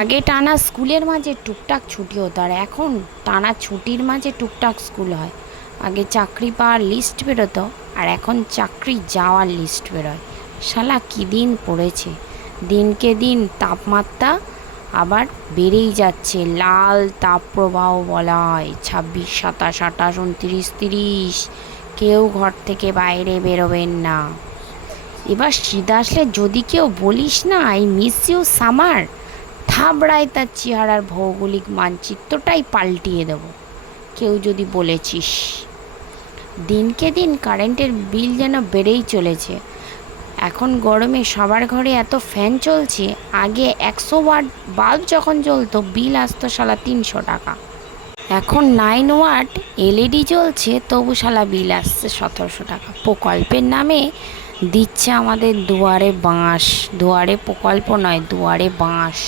আগে টানা স্কুলের মাঝে টুকটাক ছুটি হতো, আর এখন টানা ছুটির মাঝে টুকটাক স্কুল হয়। আগে চাকরি পাওয়ার লিস্ট বেরোতো, আর এখন চাকরি যাওয়ার লিস্ট বেরোয়। শালা, কী দিন পড়েছে? দিনকে দিন তাপমাত্রা আবার বেড়েই যাচ্ছে। লাল তাপপ্রবাহ বলা হয়। ছাব্বিশ, সাতাশ, আঠাশ, উনত্রিশ, তিরিশ। কেউ ঘর থেকে বাইরে বেরোবেন না। এবার শীত আসলে যদি কেউ বলিস না, আই মিস ইউ সামার। থাবড়ায় তার চেহারার ভৌগোলিক মানচিত্রটাই পাল্টিয়ে দেব। কেউ যদি বলেছিস দিনকে দিন কারেন্টের বিল যেন বেড়েই চলেছে। এখন গরমে সবার ঘরে এত ফ্যান চলছে, আগে একশো ওয়াট বাল্ব যখন জ্বলতো, বিল আসতো সালা তিনশো টাকা। এখন নাইন ওয়াট এলইডি জ্বলছে, তবু শালা বিল আসছে সতেরোশো টাকা। প্রকল্পের নামে দিচ্ছে আমাদের দুয়ারে বাঁশ। দুয়ারে প্রকল্প নয়, দুয়ারে বাঁশ।